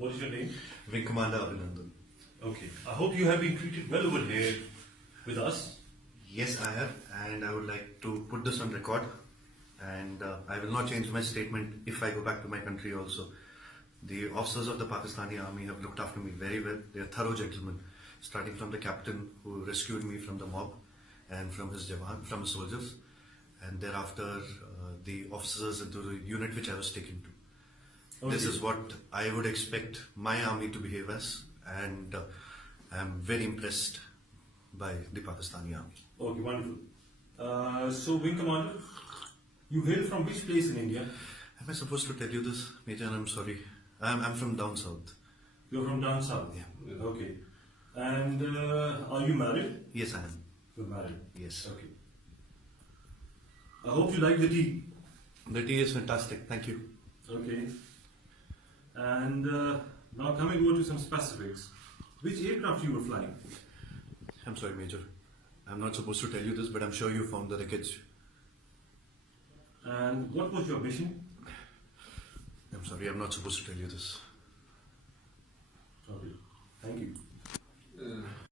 What is your name? Wing Commander Abhinandan. Okay. I hope you have been treated well over here with us. Yes, I have, and I would like to put this on record. And I will not change my statement if I go back to my country also. The officers of the Pakistani army have looked after me very well. They are thorough gentlemen, starting from the captain who rescued me from the mob and from his soldiers, and thereafter the officers into the unit which I was taken to. Okay. This is what I would expect my army to behave as, and I am very impressed by the Pakistani army. Okay, wonderful. So, Wing Commander, you hail from which place in India? Am I supposed to tell you this, Major? I'm sorry. I'm from down south. You're from down south? Yeah. Okay. And are you married? Yes, I am. You're married? Yes. Okay. I hope you like the tea. The tea is fantastic. Thank you. Okay. And now coming over to some specifics. Which aircraft you were flying? I'm sorry, Major. I'm not supposed to tell you this, but I'm sure you found the wreckage. And what was your mission? I'm sorry, I'm not supposed to tell you this. Okay. Thank you.